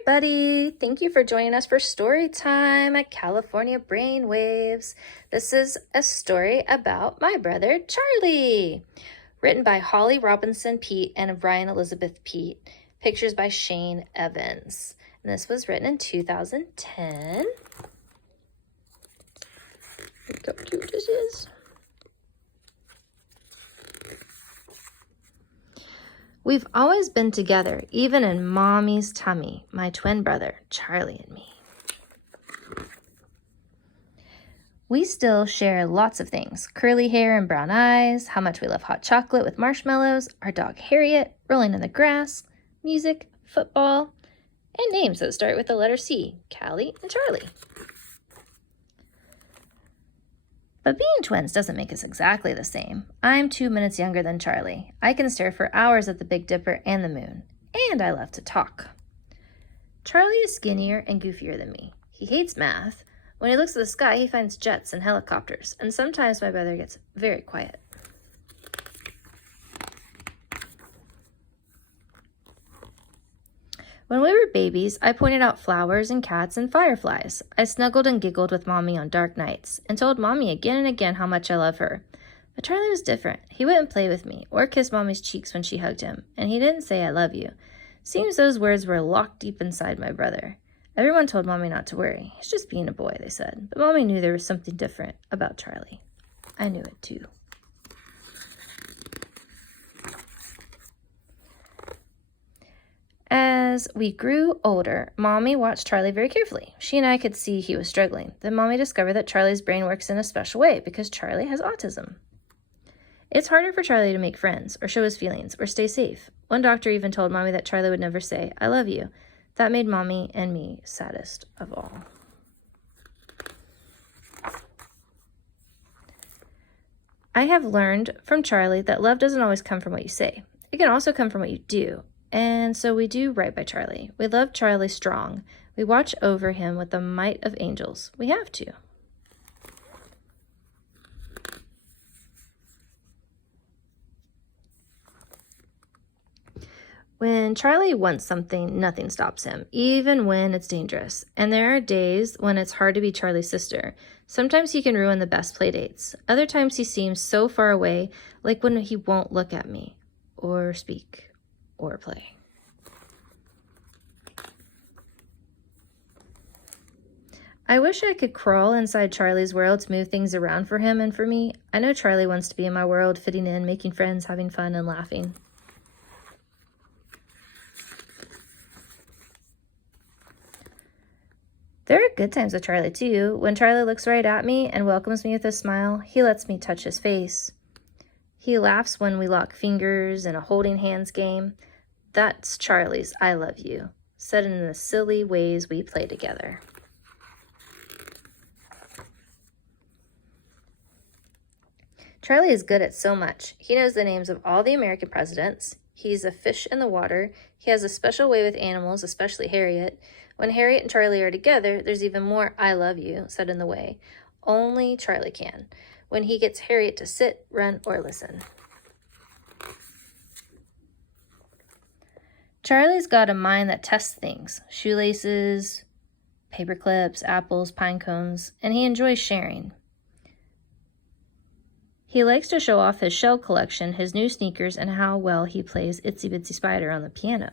everybody. Thank you for joining us for story time at California Brainwaves. This is a story about my brother Charlie, written by Holly Robinson Peete and Ryan Elizabeth Peete. Pictures by Shane Evans. And this was written in 2010. Look how cute this is. We've always been together, even in Mommy's tummy, my twin brother, Charlie, and me. We still share lots of things, curly hair and brown eyes, how much we love hot chocolate with marshmallows, our dog Harriet, rolling in the grass, music, football, and names that start with the letter C, Callie and Charlie. But being twins doesn't make us exactly the same. I'm 2 minutes younger than Charlie. I can stare for hours at the Big Dipper and the moon. And I love to talk. Charlie is skinnier and goofier than me. He hates math. When he looks at the sky, he finds jets and helicopters. And sometimes my brother gets very quiet. When we were babies, I pointed out flowers and cats and fireflies. I snuggled and giggled with Mommy on dark nights and told Mommy again and again how much I love her. But Charlie was different. He wouldn't play with me or kiss Mommy's cheeks when she hugged him, and he didn't say I love you. Seems those words were locked deep inside my brother. Everyone told Mommy not to worry. He's just being a boy, they said. But Mommy knew there was something different about Charlie. I knew it too. As we grew older, Mommy watched Charlie very carefully. She and I could see he was struggling. Then Mommy discovered that Charlie's brain works in a special way because Charlie has autism. It's harder for Charlie to make friends or show his feelings or stay safe. One doctor even told Mommy that Charlie would never say, I love you. That made Mommy and me saddest of all. I have learned from Charlie that love doesn't always come from what you say. It can also come from what you do. And so we do right by Charlie. We love Charlie strong. We watch over him with the might of angels. We have to. When Charlie wants something, nothing stops him, even when it's dangerous. And there are days when it's hard to be Charlie's sister. Sometimes he can ruin the best play dates. Other times he seems so far away, like when he won't look at me or speak or play. I wish I could crawl inside Charlie's world to move things around for him and for me. I know Charlie wants to be in my world, fitting in, making friends, having fun, and laughing. There are good times with Charlie too. When Charlie looks right at me and welcomes me with a smile, he lets me touch his face. He laughs when we lock fingers in a holding hands game. That's Charlie's I love you, said in the silly ways we play together. Charlie is good at so much. He knows the names of all the American presidents. He's a fish in the water. He has a special way with animals, especially Harriet. When Harriet and Charlie are together, there's even more I love you said in the way. Only Charlie can. When he gets Harriet to sit, run, or listen. Charlie's got a mind that tests things. Shoelaces, paper clips, apples, pine cones, and he enjoys sharing. He likes to show off his shell collection, his new sneakers, and how well he plays Itsy Bitsy Spider on the piano.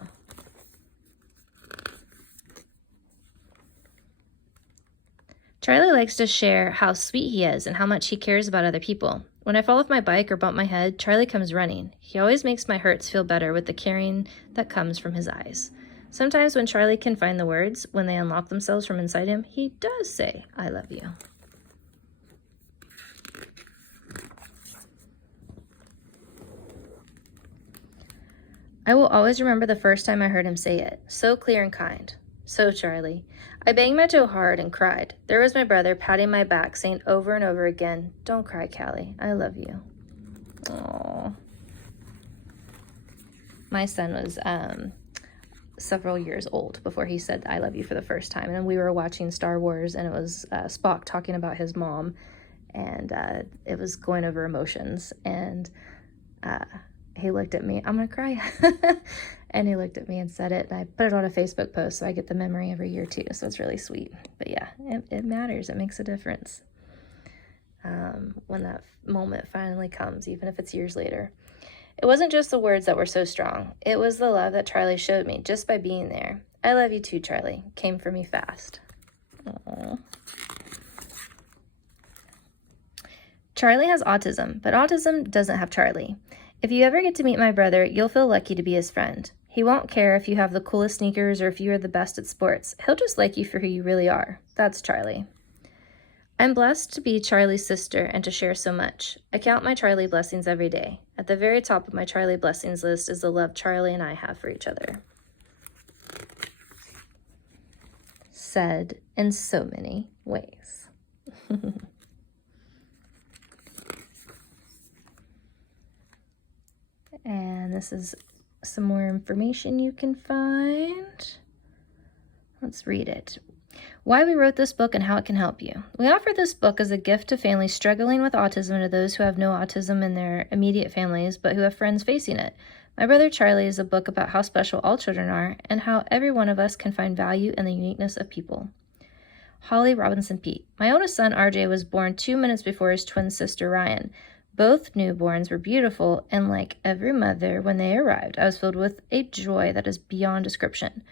Charlie likes to share how sweet he is and how much he cares about other people. When I fall off my bike or bump my head, Charlie comes running. He always makes my hurts feel better with the caring that comes from his eyes. Sometimes when Charlie can find the words, when they unlock themselves from inside him, he does say, I love you. I will always remember the first time I heard him say it. So clear and kind. So Charlie. I banged my toe hard and cried. There was my brother patting my back, saying over and over again, don't cry, Callie. I love you. Aww. My son was several years old before he said I love you for the first time. And we were watching Star Wars, and it was Spock talking about his mom. And it was going over emotions. And he looked at me. I'm going to cry. And he looked at me and said it. And I put it on a Facebook post, so I get the memory every year too. So it's really sweet. But yeah, it matters. It makes a difference when that moment finally comes, even if it's years later. It wasn't just the words that were so strong. It was the love that Charlie showed me just by being there. I love you too, Charlie. Came for me fast. Aww. Charlie has autism, but autism doesn't have Charlie. If you ever get to meet my brother, you'll feel lucky to be his friend. He won't care if you have the coolest sneakers or if you are the best at sports. He'll just like you for who you really are. That's Charlie. I'm blessed to be Charlie's sister and to share so much. I count my Charlie blessings every day. At the very top of my Charlie blessings list is the love Charlie and I have for each other. Said in so many ways. And this is some more information you can find. Let's read it. Why we wrote this book and how it can help you. We offer this book as a gift to families struggling with autism and to those who have no autism in their immediate families but who have friends facing it. My Brother Charlie is a book about how special all children are and how every one of us can find value in the uniqueness of people. Holly Robinson Peete. My oldest son RJ was born 2 minutes before his twin sister Ryan. Both newborns were beautiful, and like every mother, when they arrived, I was filled with a joy that is beyond description.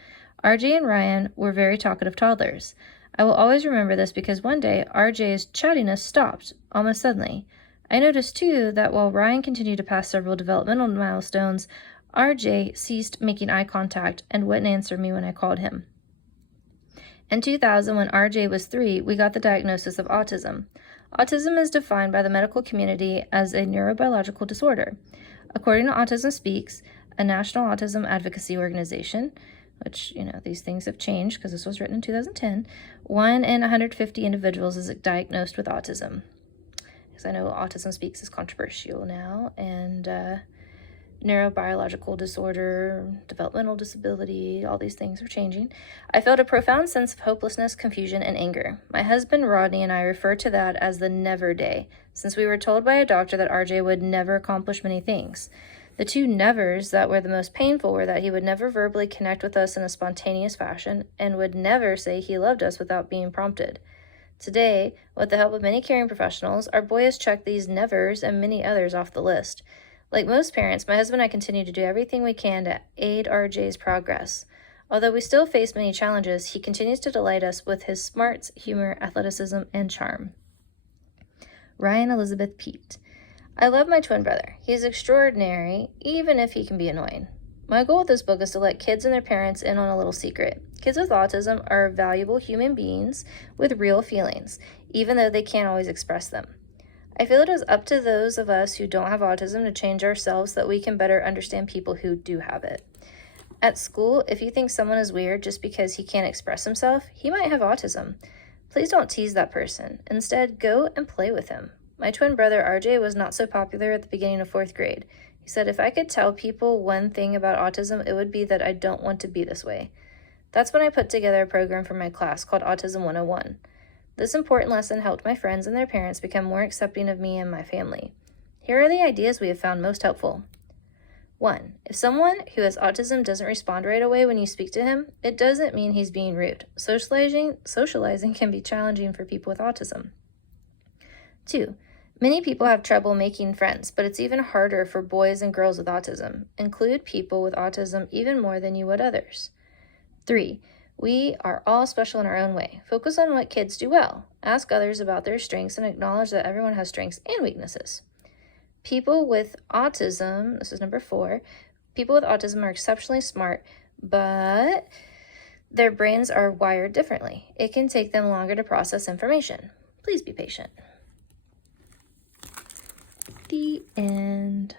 RJ and Ryan were very talkative toddlers. I will always remember this because one day, RJ's chattiness stopped, almost suddenly. I noticed, too, that while Ryan continued to pass several developmental milestones, RJ ceased making eye contact and wouldn't answer me when I called him. In 2000, when RJ was 3, we got the diagnosis of autism. Autism is defined by the medical community as a neurobiological disorder. According to Autism Speaks, a national autism advocacy organization, which, these things have changed because this was written in 2010, 1 in 150 individuals is diagnosed with autism. Because I know Autism Speaks is controversial now, and neurobiological disorder, developmental disability, all these things are changing. I felt a profound sense of hopelessness, confusion, and anger. My husband Rodney and I refer to that as the never day, since we were told by a doctor that RJ would never accomplish many things. The two nevers that were the most painful were that he would never verbally connect with us in a spontaneous fashion and would never say he loved us without being prompted. Today, with the help of many caring professionals, our boy has checked these nevers and many others off the list. Like most parents, my husband and I continue to do everything we can to aid RJ's progress. Although we still face many challenges, he continues to delight us with his smarts, humor, athleticism, and charm. Ryan Elizabeth Peete. I love my twin brother. He is extraordinary, even if he can be annoying. My goal with this book is to let kids and their parents in on a little secret. Kids with autism are valuable human beings with real feelings, even though they can't always express them. I feel it is up to those of us who don't have autism to change ourselves so that we can better understand people who do have it. At school, if you think someone is weird just because he can't express himself, he might have autism. Please don't tease that person. Instead, go and play with him. My twin brother RJ was not so popular at the beginning of 4th grade. He said, if I could tell people one thing about autism, it would be that I don't want to be this way. That's when I put together a program for my class called Autism 101. This important lesson helped my friends and their parents become more accepting of me and my family. Here are the ideas we have found most helpful. 1. If someone who has autism doesn't respond right away when you speak to him, it doesn't mean he's being rude. Socializing can be challenging for people with autism. 2. Many people have trouble making friends, but it's even harder for boys and girls with autism. Include people with autism even more than you would others. 3. We are all special in our own way. Focus on what kids do well. Ask others about their strengths and acknowledge that everyone has strengths and weaknesses. People with autism, this is number 4, people with autism are exceptionally smart, but their brains are wired differently. It can take them longer to process information. Please be patient. The end.